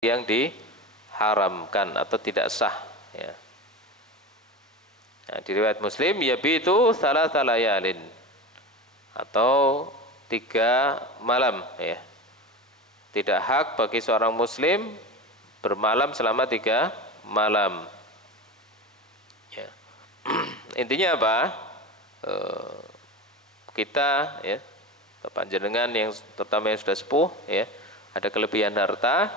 yang diharamkan atau tidak sah ya. Nah, di riwayat Muslim yabitu tsalatsa layalin atau 3 malam ya. Tidak hak bagi seorang muslim bermalam selama 3 malam ya. Intinya apa? Kita ya, panjenengan yang terutama yang sudah sepuh ya, ada kelebihan harta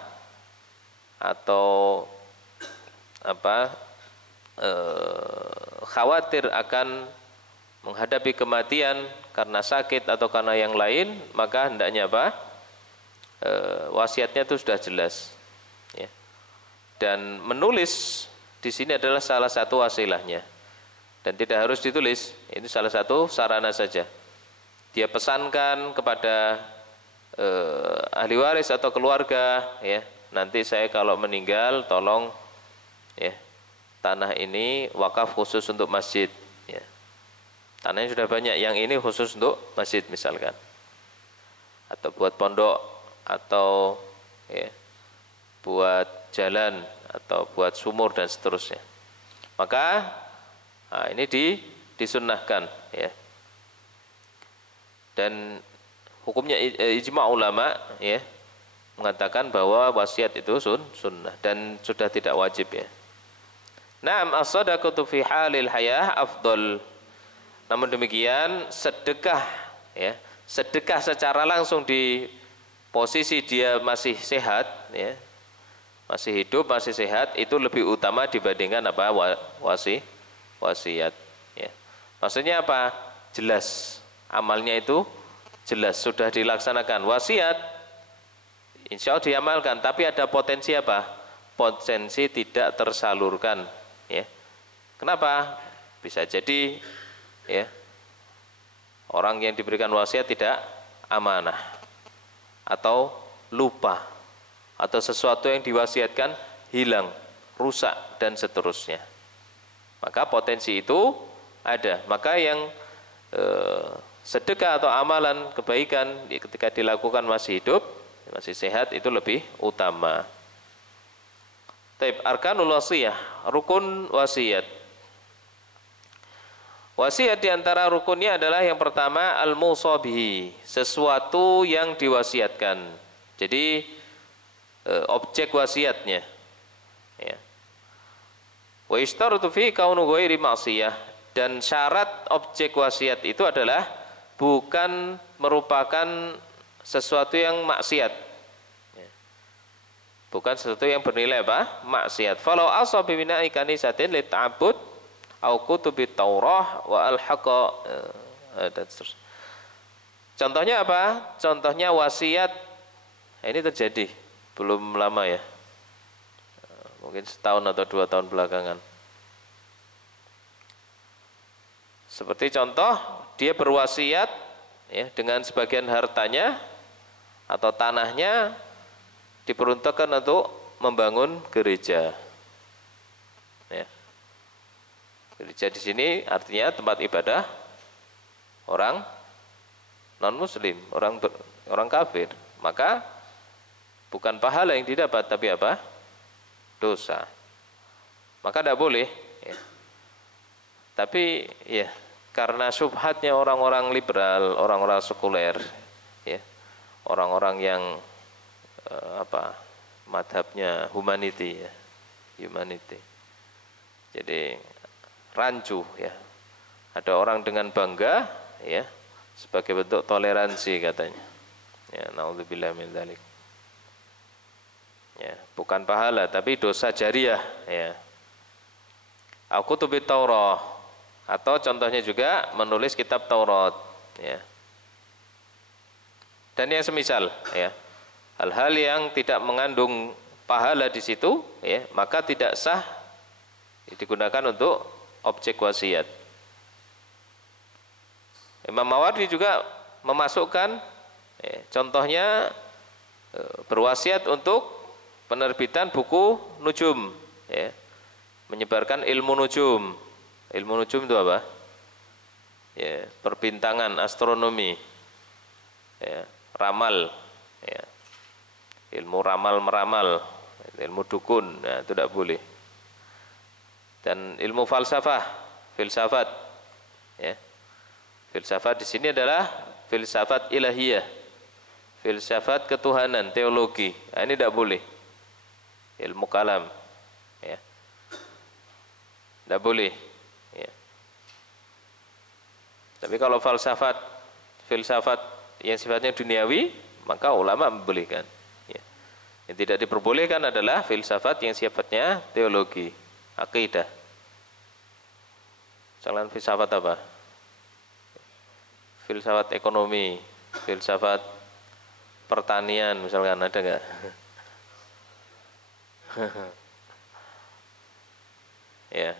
atau apa, khawatir akan menghadapi kematian karena sakit atau karena yang lain, maka hendaknya apa? Wasiatnya itu sudah jelas ya. Dan menulis di sini adalah salah satu wasilahnya, dan tidak harus ditulis, ini salah satu sarana saja. Dia pesankan kepada ahli waris atau keluarga ya, nanti saya kalau meninggal tolong ya, tanah ini wakaf khusus untuk masjid ya. Tanahnya sudah banyak, yang ini khusus untuk masjid misalkan, atau buat pondok, atau ya, buat jalan, atau buat sumur dan seterusnya. Maka ini disunnahkan ya. Dan hukumnya ijma ulama ya, mengatakan bahwa wasiat itu sunnah dan sudah tidak wajib ya. Naam, as-shadaqatu fi halil hayah afdal. Namun demikian sedekah ya, sedekah secara langsung di posisi dia masih sehat ya, masih hidup, masih sehat, itu lebih utama dibandingkan apa? Wasiat ya. Maksudnya apa? Jelas amalnya itu jelas sudah dilaksanakan. Wasiat insya Allah diamalkan, tapi ada potensi apa? Potensi tidak tersalurkan ya. Kenapa? Bisa jadi ya, orang yang diberikan wasiat tidak amanah atau lupa, atau sesuatu yang diwasiatkan hilang, rusak dan seterusnya. Maka potensi itu ada. Maka yang sedekah atau amalan kebaikan ketika dilakukan masih hidup, masih sehat, itu lebih utama. Taib, arkanul wasiyah, rukun wasiat. Wasiat diantara rukunnya adalah yang pertama al-musa bihi, sesuatu yang diwasiatkan. Jadi objek wasiatnya ya. Wa ishtaratu fi kaunu ghairi ma'siyah, dan syarat objek wasiat itu adalah bukan merupakan sesuatu yang maksiat ya. Bukan sesuatu yang bernilai apa? Maksiat. Falau asa bi bina'i kanisatin li ta'abbud au kutubit Taurah wa al-haqa dan seterusnya. Contohnya apa? Contohnya wasiat, ini terjadi belum lama ya, mungkin setahun atau 2 tahun belakangan. Seperti contoh, dia berwasiat ya, dengan sebagian hartanya atau tanahnya diperuntukkan untuk membangun gereja ya. Gereja di sini artinya tempat ibadah orang non muslim, orang kafir. Maka bukan pahala yang didapat, tapi apa? Dosa. Maka tidak boleh ya. Tapi ya, karena syubhatnya orang-orang liberal, orang-orang sekuler ya, orang-orang yang madhabnya humanity ya, humanity. Jadi rancu ya, ada orang dengan bangga ya, sebagai bentuk toleransi katanya ya, naudzubillah min dzalik ya, bukan pahala tapi dosa jariah ya. Al-kutubit Taurah, atau contohnya juga menulis kitab Taurat ya, dan yang semisal ya, hal-hal yang tidak mengandung pahala di situ ya, maka tidak sah digunakan untuk objek wasiat. Imam Mawardi juga memasukkan contohnya berwasiat untuk penerbitan buku nujum ya, menyebarkan ilmu nujum. Ilmu nujum itu apa? Ya, perbintangan, astronomi ya, ramal ya, ilmu ramal meramal ilmu dukun, nah, itu tidak boleh. Dan ilmu falsafah, filsafat, ya. Filsafat di sini adalah filsafat ilahiyah, filsafat ketuhanan, teologi. Nah, ini tidak boleh. Ilmu kalam, ya, tidak boleh. Ya. Tapi kalau falsafat, filsafat yang sifatnya duniawi, maka ulama membolehkan. Ya. Yang tidak diperbolehkan adalah filsafat yang sifatnya teologi, akidah. Misalnya filsafat apa? Filsafat ekonomi, filsafat pertanian, misalkan ada nggak? Ya.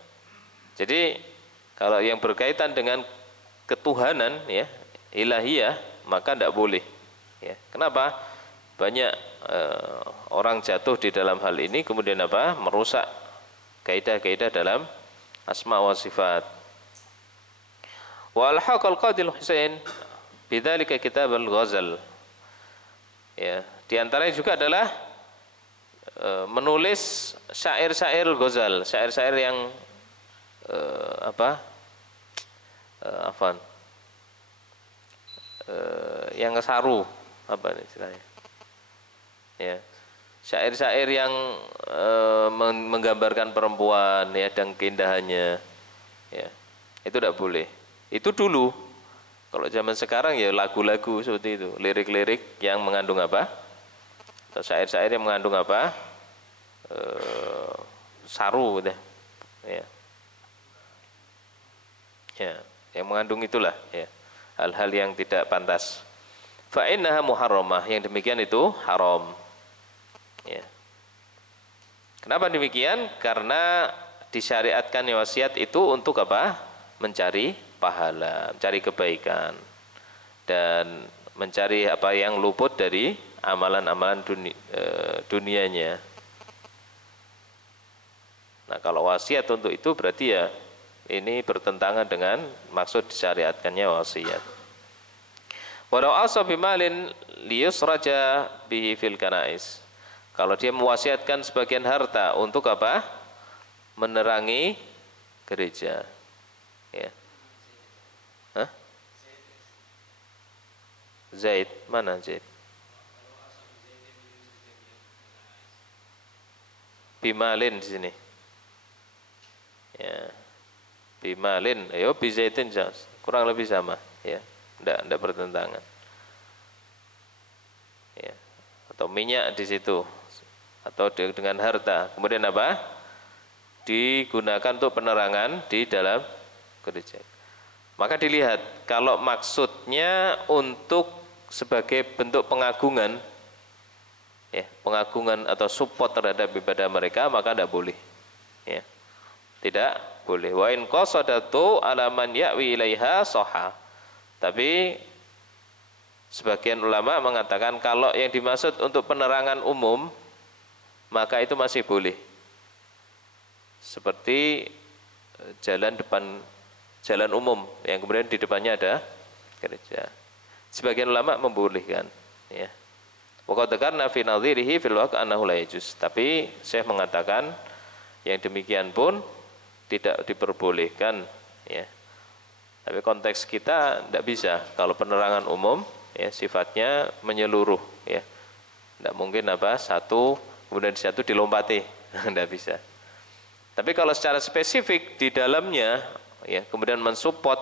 Jadi kalau yang berkaitan dengan ketuhanan, ya, ilahiyah, maka tidak boleh. Ya. Kenapa? Banyak orang jatuh di dalam hal ini, kemudian apa? Merusak kaidah-kaidah dalam asma wa sifat. Wa alhaqal Qadil Husain bidzalika kitab al-Ghazal. Ya, di antaranya juga adalah menulis syair-syair Ghazal, syair-syair yang yang saru, apa istilahnya? Ya. Syair-syair yang menggambarkan perempuan, ya, dan keindahannya. Ya. Itu tidak boleh. Itu dulu. Kalau zaman sekarang ya lagu-lagu seperti itu, lirik-lirik yang mengandung apa? Atau syair-syair yang mengandung apa? Saru, deh. Ya. Ya, yang mengandung itulah, ya, hal-hal yang tidak pantas. Fa innaha muharramah, yang demikian itu haram. Ya. Kenapa demikian? Karena disyariatkan wasiat itu untuk apa? Mencari pahala, mencari kebaikan, dan mencari apa yang luput dari amalan-amalan dunianya. Nah, kalau wasiat untuk itu berarti ya ini bertentangan dengan maksud disyariatkannya wasiat. Walau asa bimalin liyusraja bihi fil kanais. Kalau dia mewasiatkan sebagian harta untuk apa? Menerangi gereja. Ya. Hah? Zaid, mana Zaid? Bimalin di sini. Ya. Bimalin, ayo bizaitin kurang lebih sama, ya. Enggak bertentangan. Ya. Atau minyak di situ, atau dengan harta. Kemudian apa? Digunakan untuk penerangan di dalam gereja. Maka dilihat, kalau maksudnya untuk sebagai bentuk pengagungan, ya, pengagungan atau support terhadap ibadah mereka, maka tidak boleh. Ya. Tidak boleh. Wa in qasadatu ala man ya'wi ilaiha sahha. Tapi sebagian ulama mengatakan kalau yang dimaksud untuk penerangan umum, maka itu masih boleh. Seperti jalan depan, jalan umum yang kemudian di depannya ada gereja. Sebagian ulama membolehkan, ya. Wa qad dzakarna fi nadhirihi fil waqt annahu la yajuz. Tapi Syekh mengatakan yang demikian pun tidak diperbolehkan, ya. Tapi konteks kita tidak bisa. Kalau penerangan umum, ya, sifatnya menyeluruh, ya. Tidak mungkin apa satu kemudian di satu dilompati, tidak bisa. Tapi kalau secara spesifik di dalamnya, ya, kemudian mensupport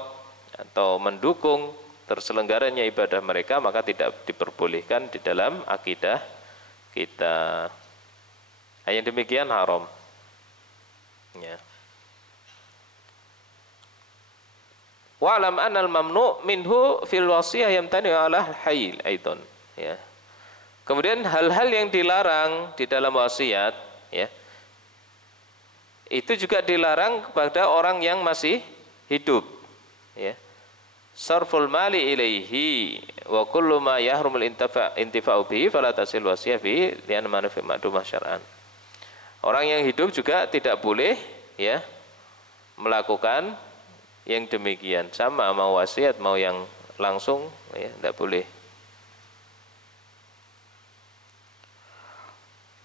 atau mendukung terselenggaranya ibadah mereka, maka tidak diperbolehkan di dalam akidah kita. Yang demikian haram. Ya. Wa'lam anal mamnu minhu fil wasiyah yamtani ala hayy aidan, ya. Kemudian hal-hal yang dilarang di dalam wasiat, ya, itu juga dilarang kepada orang yang masih hidup, ya. Sarful mali ilaihi wa kullu ma yahrumul intifa'u bihi fala tasil wasiyah bihi li'anna manfi ma'dumah syar'an. Orang yang hidup juga tidak boleh, ya, melakukan yang demikian, sama mau wasiat mau yang langsung, ya, tidak boleh.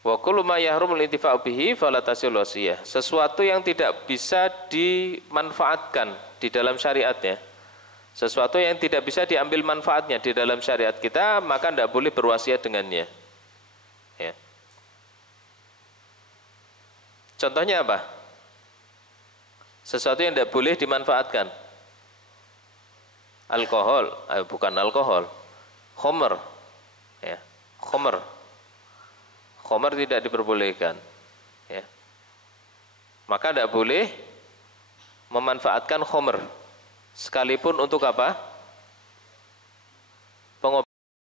Wa kullu ma yahrumul intifa'u bihi fala tasil wasiyah. Sesuatu yang tidak bisa dimanfaatkan di dalam syariatnya. Sesuatu yang tidak bisa diambil manfaatnya di dalam syariat kita, maka tidak boleh berwasiat dengannya. Ya. Contohnya apa? Sesuatu yang tidak boleh dimanfaatkan. Alkohol, bukan alkohol. Khomer. Ya. Khomer. Khomer tidak diperbolehkan, ya. Maka tidak boleh memanfaatkan khomer, sekalipun untuk apa?